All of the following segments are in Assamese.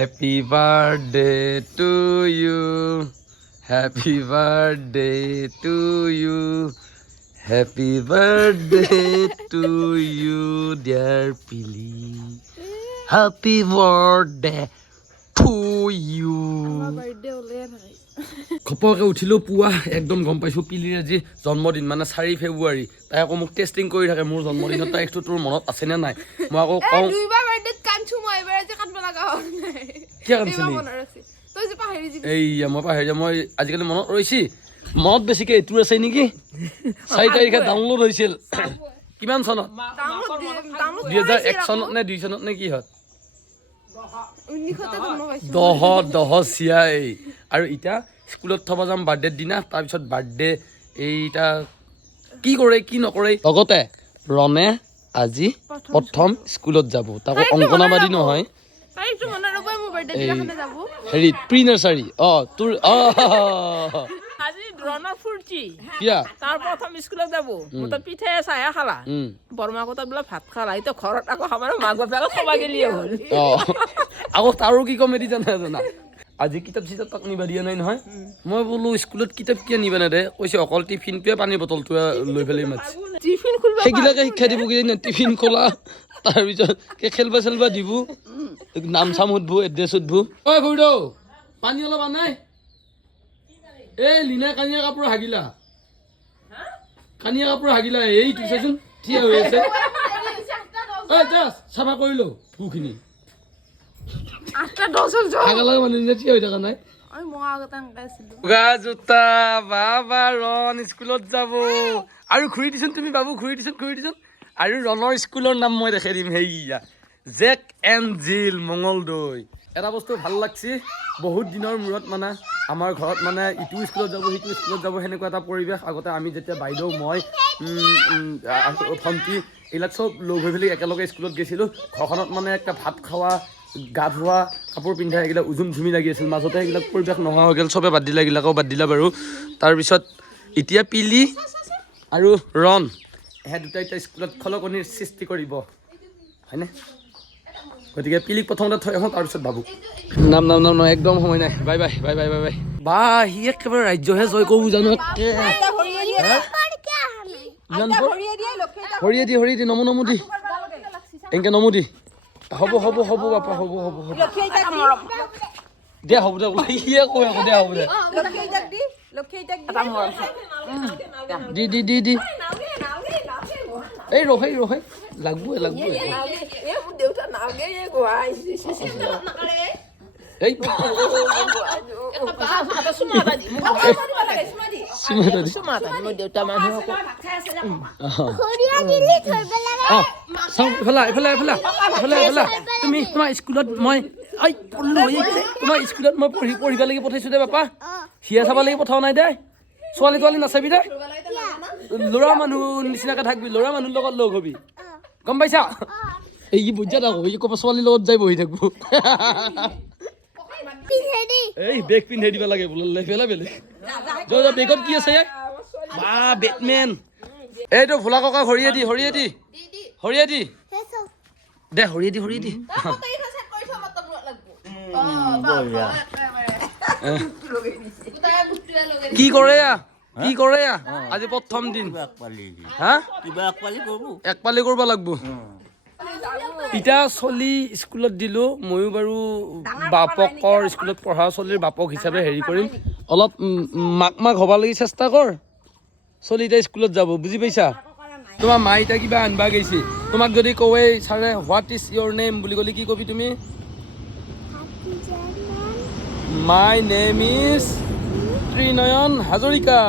Happy birthday to you. Happy birthday to you. Happy birthday to you, dear Pili. Happy birthday to you. ঘপকে উঠিলো পুৱা একদম গম পাইছোঁ পিলিৰ আজি জন্মদিন মানে 4 ফেব্ৰুৱাৰী তাই আকৌ মোক টেষ্টিং কৰি থাকে মোৰ জন্মদিনত তাৰিখটো তোৰ মনত আছেনে নাই মই আকৌ কওঁ দুইবাৰ বাৰ্থডেত কাঞ্চু মই এবাৰ আজি কাটব লগা হ'ল নাই কি কাটিছিলি তই যে পাহৰি যাবি এইয়া মই পাহৰি যাম মই আজিকালি মনত ৰৈছি মনত বেছিকৈ এইটোৰ আছে নেকি 4 তাৰিখে ডাউনলোড হৈছিল কিমান চনত 2001 চনত নে 2 চনত নে কি হয় 10 চিয়াই আৰু এতিয়া স্কুলত থব যাম বাৰ্থডেৰ দিনা তাৰপিছত বাৰ্থডে এইটা কি কৰে কি নকৰে লগতে ৰনে আজি প্ৰথম স্কুলত যাব তাকো অংকনাবাদী নহয় তাইটো মনে ৰবই মোৰ বাৰ্থডে দিনাখনে যাব হেৰি প্ৰি নাৰ্চাৰী তোৰ আজি ৰনৰ ফুৰ্তি কিয়া তাৰ প্ৰথম স্কুলত যাব মত পিঠে চাহে খালা বৰমা কথা বোলে ভাত খালা এতিয়া ঘৰত আকৌ আমাৰ মাক বাপেকে খবা গেলিয়ে হ'ল আকৌ তাৰো কি কমেডি জানা আজি কিতাপ চিতাপ তাক নিবা দিয়া নাই নহয় মই বোলো স্কুলত কিতাপ কিয় নিবা নেদে কৈছে অকল টিফিনটোৱে পানীৰ বটলটোৱে লৈ পেলাই মাতিছে টিফিন খুলবা সেইগিলাকে শিক্ষা দিব কিজানি টিফিন খোলা তাৰপিছত খেলবা চেলবা দিব নাম চাম সুধবো এড্ৰেছ সুধবো ঐ খুড়ীদেউ পানী অলপ আনাই এই লিনাই কানিয়া কাপোৰ হাগিলা কানিয়া কাপোৰ হাগিলা এইটো চাচোন থিয় হৈ আছে ঐ জাষ্ট চাফা কৰিলো ভুখিনি হাগালাগ মানুহ থিয় হৈ থকা নাই বগা জোতা বাবা ৰন স্কুলত যাব আৰু ঘূৰি দিছোন তুমি বাবু ঘূৰি দিছোন আৰু ৰণৰ স্কুলৰ নাম মই দেখাই দিম সেইয়া জেক এণ্ড জিল মঙলদৈ এটা বস্তু ভাল লাগছি বহুত দিনৰ মূৰত মানে আমাৰ ঘৰত মানে ইটো স্কুলত যাব সিটো স্কুলত যাব সেনেকুৱা এটা পৰিৱেশ আগতে আমি যেতিয়া বাইদেউ মই ভণ্টি এইবিলাক চব লগ হৈ পেলাই একেলগে স্কুলত গৈছিলোঁ ঘৰখনত মানে একটা ভাত খোৱা গা ধোৱা কাপোৰ পিন্ধা এইবিলাক উজুম ঝুমি লাগি আছিল মাজতে এইবিলাক পৰিৱেশ নোহোৱা হৈ গ'ল চবে বাদ দিলা এইবিলাকো বাদ দিলা বাৰু তাৰপিছত এতিয়া পিলি আৰু ৰন এহে দুটাই এতিয়া স্কুলত খলকনিৰ সৃষ্টি কৰিব হয়নে গতিকে পিলিক প্ৰথমতে থৈ আহোঁ তাৰপিছত ভাবোঁ নাম একদম সময় নাই বাই বাই বা সি একেবাৰে ৰাজ্যহে জয় কৰোঁ জানো হৰিয়ে দি নমু দি এনেকৈ নমু দি হ'ব বাপা হ'ব দে হ'ব দে সিয়ে কৈ আকৌ দে হ'ব দে দি এই ৰহে লাগবই এই তুমি তোমাৰ স্কুলত মই তোমাৰ স্কুলত মই পঢ়িব লাগি পঠাইছোঁ দে বাপা সিয়া চাব লাগি পঠাও নাই দে ছোৱালী তোৱালী নাচাবি দে ল'ৰা মানুহ নিচিনাকৈ থাকবি ল'ৰা মানুহৰ লগত লগ হবি গম পাইছা এই বুজা থাকো এই ক'ব ছোৱালীৰ লগত যাই বহি থাকবো এই বেগ পিন্ধাই দিব লাগে বোলে বেলেগ বেগত কি আছে বা বেটমেন এইটো ভোলা ককা হৰিয়ে দি দে হৰিয়ে দি কি কৰে আজি প্ৰথম দিন হা একপালি কৰিব লাগব এতিয়া চলি স্কুলত দিলোঁ ময়ো বাৰু বাপকৰ স্কুলত পঢ়া চলিৰ বাপক হিচাপে হেৰি কৰিম অলপ মাক হ'ব লাগি চেষ্টা কৰ চলি এতিয়া স্কুলত যাব বুজি পাইছা তোমাৰ মা এতিয়া কিবা আনবা গৈছে তোমাক যদি কওঁৱে ছাৰে হোৱাট ইজ ইয়ৰ নেম বুলি ক'লে কি কবি তুমি my name is Trinayan Hazarika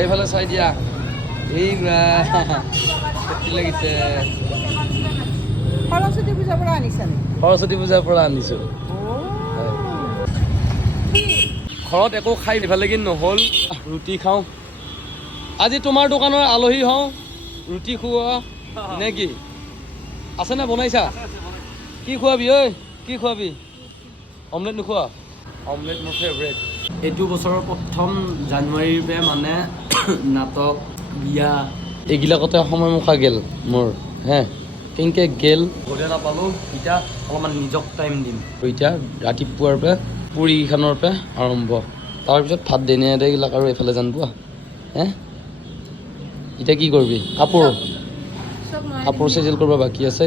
এইফালে চাই দিয়া এই লাগিছে সৰস্বতী পূজাৰ পৰা আনিছোঁ ঘৰত একো খাই ভাল লাগি নহ'ল ৰুটি খাওঁ আজি তোমাৰ দোকানৰ আলহী হওঁ ৰুটি খুওৱা নে কি আছেনে বনাইছা কি খুৱাবি কি খুৱাবি অমলেট নোখোৱা অমলেট মোৰ ফেভৰেট এইটো বছৰৰ প্ৰথম জানুৱাৰীৰ পৰা মানে নাটক বিয়া এইবিলাকতে সময় মুখা গেল মোৰ হে কেনেকৈ গেল ঘৰে নাপালোঁ এতিয়া অলপমান নিজক টাইম দিম এতিয়া ৰাতিপুৱাৰ পৰা পুৰীকেইখনৰ পৰা আৰম্ভ তাৰপিছত ভাত দেনে এইবিলাক আৰু এইফালে জান পোৱা হে এতিয়া কি কৰিবি কাপোৰ চেজেল কৰিব বাকী আছে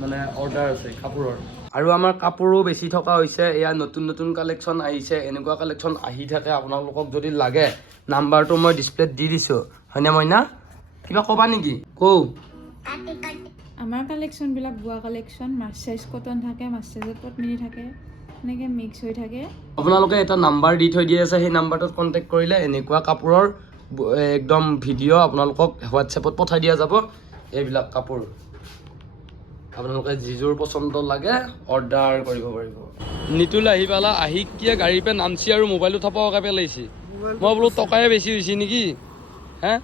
মানে অৰ্ডাৰ আছে কাপোৰৰ আৰু আমাৰ কাপোৰো বেছি থকা হৈছে এয়া নতুন নতুন কালেকশ্যন আহিছে এনেকুৱা কালেকশ্যন আহি থাকে আপোনালোকক যদি লাগে নাম্বাৰটো মই ডিছপ্লেত দি দিছোঁ হয়নে মইনা কিবা ক'বা নেকি কওঁ আমাৰ কালেকশ্যনবিলাক বোৱা কালেকশ্যন মাৰ্চাইজ কটন থাকে মাৰ্চাইজত পটমিনি থাকে এনেকৈ মিক্স হৈ থাকে আপোনালোকে এটা নাম্বাৰ দি থৈ দিয়া আছে সেই নাম্বাৰটোত কণ্টেক্ট কৰিলে এনেকুৱা কাপোৰৰ একদম ভিডিঅ' আপোনালোকক হোৱাটছএপত পঠাই দিয়া যাব এইবিলাক কাপোৰ আপোনালোকে যিযোৰ পচন্দ লাগে অৰ্ডাৰ কৰিব পাৰিব নিতুল আহি পালা আহি কিয় গাড়ীৰ পৰা নামছি আৰু মোবাইলটো থাপাকৈ পেলাইছি মই বোলো টকাই বেছি হৈছে নেকি হে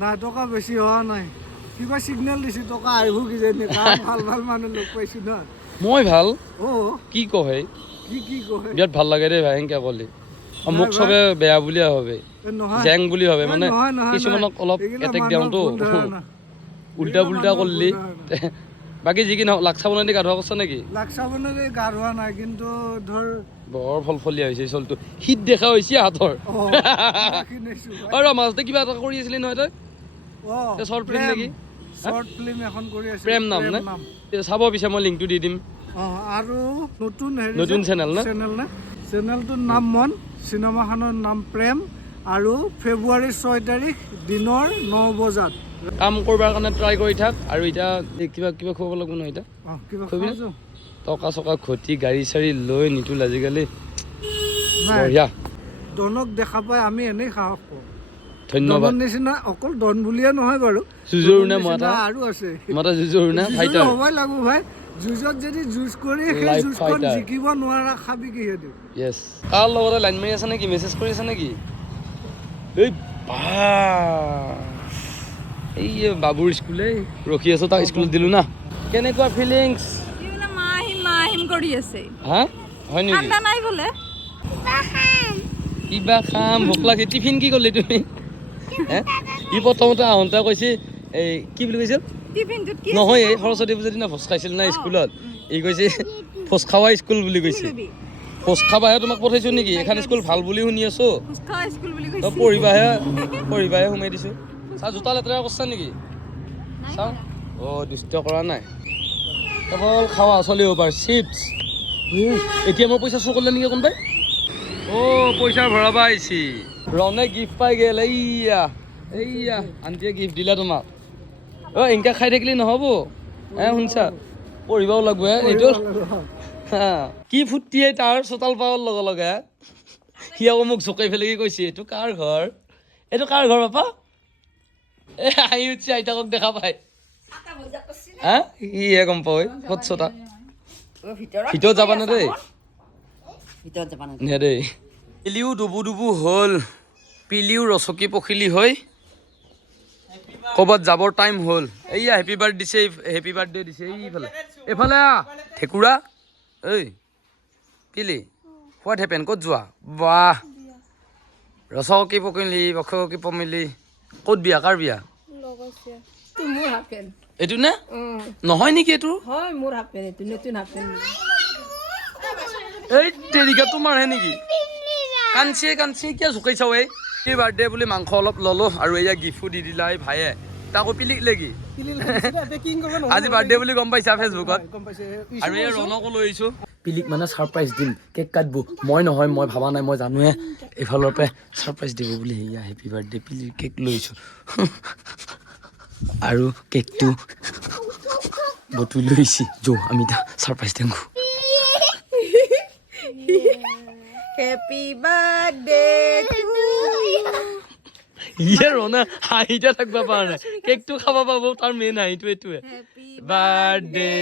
নাই টকা বেছি হোৱা নাই কিবা চিগনেল দিছে টকা আহিব কিজানি ভাল ভাল মানুহ লগ পাইছোঁ ন মই ভাল অ' কি কহে কি কয় বিৰাট ভাল লাগে দেই ভাই সেনেকৈ ক'লে মোক চবে বেয়া বুলিয়ে ভাবে নহয় জেং বুলি ভাবে মানে নহয়, নহয়, কিছুমানক অলপ এইগিলা এটেক মানুহৰ দিওঁতো ভুল ধাৰণা। উল্টা পুল্টা কৰিলি বাকী যি কি নহওক লাক্সা বনাই দি গা ধোৱা কৰিছা নেকি লাগ চাবলৈ গা ধোৱা নাই কিন্তু ধৰ বৰ ফলফলীয়া হৈছে চলটো শীত দেখা হৈছে হাতৰ আৰু মাজতে কিবা এটা কৰি আছিলি নহয় তই শ্বৰ্ট ফিল্ম নেকি শ্বৰ্ট ফিল্ম এখন কৰি আছে প্ৰেম নাম নে চাব পিছে মই লিংকটো দি দিম আৰু নতুন নতুন চেনেল না চেনেলটোৰ নাম মন চিনেমাখনৰ নাম প্ৰেম আৰু ফেব্ৰুৱাৰী 6 তাৰিখ দিনৰ 9 বজাত কাম কৰিবৰ কাৰণে ট্ৰাই কৰি থাক আৰু এতিয়া কিবা কিবা খুৱাব লাগিব নহয় এতিয়া কিবা খুৱাবি নে? খাওঁ টকা চকা ঘটি গাড়ী চাড়ী লৈ নিতুল আজিকালি নাই বঢ়িয়া ডনক দেখা পাই আমি এনেই সাহস কৰোঁ ধন্যবাদ ডনৰ নিচিনা অকল ডন বুলিয়ে নহয় বাৰু যুঁজৰ নে ডনৰ মই নিচিনা এটা আৰু আছে মই এটা যুঁজৰ নে যুঁজৰো ফাইটাৰ হ'বই লাগিব ভাই যুঁজত যদি যুঁজ কৰি সেই Life যুঁজখন fighter. জিকিব নোৱাৰা খাবি কিহেদি য়েছ কাৰ লগতে লাইন মাৰি আছে নেকি মেছেজ কৰি আছে নেকি এই বা এই বাবুৰ স্কুলে ৰখি আছো তাক স্কুলত দিলো না কেনেকুৱা ফিলিংছ মাহিম কৰি আছে হা হয় নেকি ঠাণ্ডা নাই বোলে কিবা খাম ভোক লাগিছে টিফিন কি কৰিলি তুমি হে ই প্ৰথমতে আহোঁতে কৈছে এই কি বুলি কৈছিল টিফিনটোত কি নহয় এই সৰস্বতী পূজাৰ দিনা ভোজ খাইছিল না স্কুলত ই কৈছে ভোজ খাৱা স্কুল বুলি কৈছে ভোজ খাবাহে তোমাক পঠাইছো নেকি এখন স্কুল ভাল বুলি শুনি আছো ফুচকা স্কুল বুলি তই পঢ়িবাহে সোমাই দিছো চা জোতা লেতেৰা কৰিছা নেকি চাওঁ অঁ দুষ্ট কৰা নাই কেৱল খাৱা চলিব পাৰ চিপছ এতিয়া মই পইচা চুৰ কৰিলে নেকি কোনোবাই অ' পইচা ভৰাব আহিছি ৰনে গিফ্ট পাই গেল এইয়া আণ্টিয়ে গিফ্ট দিলা তোমাক অ' এনেকৈ খাই থাকিলে নহ'ব শুনছা পঢ়িবও লাগব এইটো কি ফুটিয়ে তাৰ চোতাল পাৱাৰ লগে লগে সি আকৌ মোক জোকাই পেলাই কৈছে এইটো কাৰ ঘৰ পাপা এই হাঁহি উঠছে আইতাকক দেখা পাই হা সিহে গম পাওঁ ক'ত চোতা ভিতৰত যাবা নে দেই নে দেই পিলিও ডুবু হ'ল পিলিও ৰচকী পখিলি হৈ ক'ৰবাত যাবৰ টাইম হ'ল এইয়া হেপী বাৰ্থডে দিছে এইফালে ঠেকুৰা ঐ পিলি হোৱাট হেপেন ক'ত যোৱা বাহ ৰচকী পখিলি ক'ত বিয়া কাৰ বিয়া মোৰ হাফ পেণ্ট এইটো নে নহয় নেকি এইটো হয় মোৰ হাফ পেণ্ট এইটো নতুন হাফ পেণ্ট এই তেৰিকা তোমাৰহে নেকি কাঞ্চি কিয় জোকাইছা এই কি বাৰ্থডে বুলি মাংস অলপ ল'লো আৰু এয়া গিফ্টো দি দিলা এই ভায়ে তাকো পিলিক লেগি আজি বাৰ্থডে বুলি গম পাইছা ফেচবুকত আৰু এই ৰণকো লৈ আহিছোঁ পিলিক মানে ছাৰপ্ৰাইজ দিম কেক কাটবো মই নহয় মই ভাবা নাই মই জানোৱে এইফালৰ পৰা ছাৰপ্ৰাইজ দিব বুলি সেয়া হেপী বাৰ্থডে পিলিৰ কেক লৈ আহিছোঁ আৰু কেকটো বটু লৈছি আমি ছাৰপ্ৰাইজ দিওঁ হেপী বাৰ্থডে ইয়ে ৰনা হাঁহিতে থাকিব পৰা নাই কেকটো খাব পাব তাৰ মেইন হাঁহিটো এইটোৱে birthday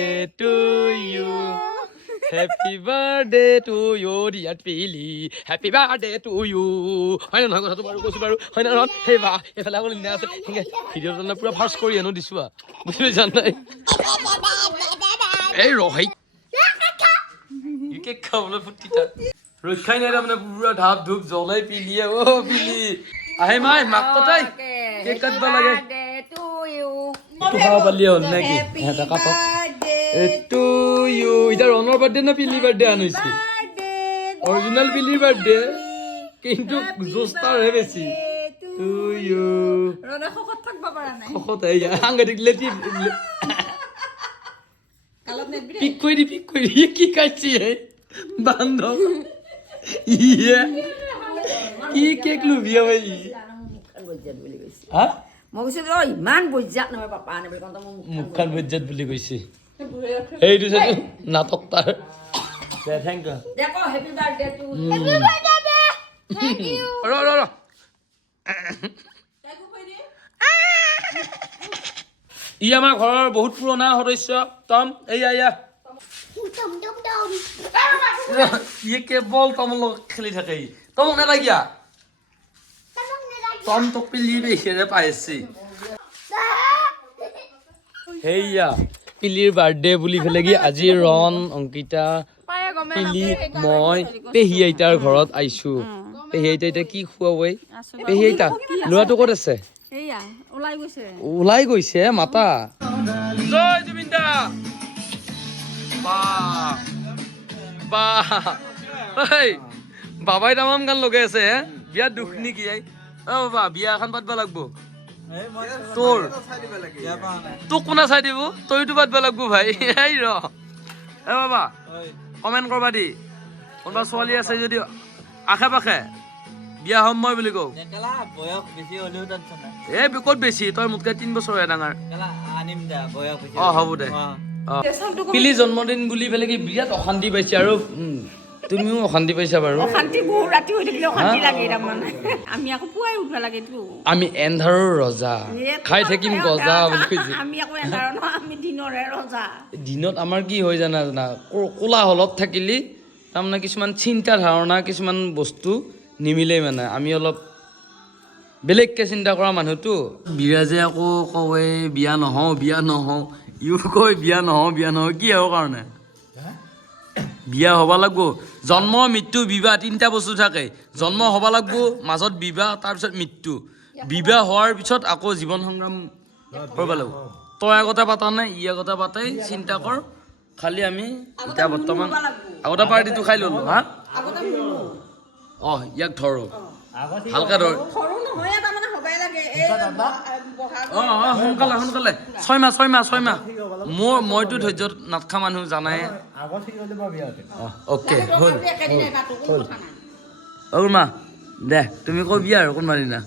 to you happy birthday to you dear Pili happy birthday to you হয় নহয় কথাটো বাৰু কৈছোঁ বাৰু হয় নে নহয় সেই বা এইফালে আকৌ লিনা আছে ভিডিঅ'টো তাৰমানে পূৰা ফাৰ্ষ্ট কৰি আনো দিছোঁ বুজি পাইছা নাই এই ৰহাই কেক খাবলৈ ফুটি তাত ৰক্ষাই নাই তাৰমানে পুৰা ঢাপ ধূপ জ্বলাই পিলিয়ে পিলি আহে মাক কটাই কেক কাটব লাগে খাব পালিয়ে হ'ল নেকি এটা কাটক এইটো ইউ এতিয়া ৰণৰ বাৰ্থডে না পিলিৰ বাৰ্থডে আনিছে অৰিজিনেল পিলিৰ বাৰ্থডে কিন্তু জোষ্টাৰহে বেছি টু ইউ ৰনে শকত থাকব পাৰা নাই খখত এয়া সাংঘাতিক লেটি কালত নেট পিক কৰি কি কাটছি হে বান্ধৱ ইয়ে কি কেক লুবিয়া ভাই হা মই কৈছো অ ইমান বজ্জাত নহয় পাপা আনে বুলি কওঁতে মোৰ মুখখান বজ্জাত বুলি কৈছে এইটো চাই নাটক তাৰ থেংক ইউ দেখো happy birthday to thank you ৰ ই আমাৰ ঘৰৰ বহুত পুৰণা সদস্য টম এয়া ই কেৱল টমৰ লগত খেলি থাকে টমক নেলাগিয়া টম তোক পিলি বেছিৰে পাইছি সেয়া পিলিৰ বাৰ্থডে বুলি পেলাই কি আজি ৰন অংকিতা পায়ে গমে পিলি মই পেহী আইতাৰ ঘৰত আহিছো পেহী আইতা এতিয়া কি খুৱাবই পেহী আইতা ল'ৰাটো ক'ত আছে এইয়া ওলাই গৈছে ওলাই গৈছে মাতা জয় জুবিন দা বাবাই তামাম গান লগাই আছে বিয়া দুখ নেকি অ বাবা বিয়া এখন পাতবা লাগবো তোৰ তোক কোনে চাই দিব তইতো পাতবা লাগবো ভাই এই ৰ এ বাবা কমেণ্ট কৰবা দি কোনোবা ছোৱালী আছে যদি আশে পাশে বিয়া হ'ম মই বুলি কওঁ এ ক'ত বেছি তই মোতকে 3 বছৰহে ডাঙৰ অ হ'ব দে পিলি জন্মদিন বুলি পেলাই কি বিৰাট অশান্তি পাইছে আৰু তুমিও অশান্তি পাইছা বাৰু শান্তি বহু ৰাতি হৈ থাকিলে শান্তি লাগে তাৰমানে আমি আকৌ পুৱাই উঠব লাগেতো আমি এন্ধাৰৰ ৰজা খাই থাকিম গজা বুলি কৈছে আমি আকৌ এন্ধাৰৰ নহয় আমি দিনৰে ৰজা দিনত আমাৰ কি হয় জানা কোলাহলত থাকিলে তাৰমানে কিছুমান চিন্তা ধাৰণা কিছুমান বস্তু নিমিলে মানে আমি অলপ বেলেগকে চিন্তা কৰা মানুহটো বিৰাজে আকৌ কয় বিয়া নহওঁ ইও কয় বিয়া নহওঁ কি হ'ব কাৰণে বিয়া হ'ব লাগব জন্ম মৃত্যু বিবাহ 3টা বস্তু থাকে জন্ম হ'ব লাগব মাজত বিবাহ তাৰপিছত মৃত্যু বিবাহ হোৱাৰ পিছত আকৌ জীৱন সংগ্ৰাম কৰিব লাগিব তই আগতে পাতা নাই ই আগতে পাতাই চিন্তা কৰ খালি আমি এতিয়া বৰ্তমান আগতে পাৰ্টিটো খাই ল'লো হা ইয়াক ধৰো ভালকে ধৰ সৰু নহয় তাৰমানে হ'বই লাগে এই সোনকালে 6 মাহ মইতো ধৈৰ্যত নাটকা মানুহ জানাই অ'কে হ'ল মা দে তুমি কবি আৰু কোনোবা দিনা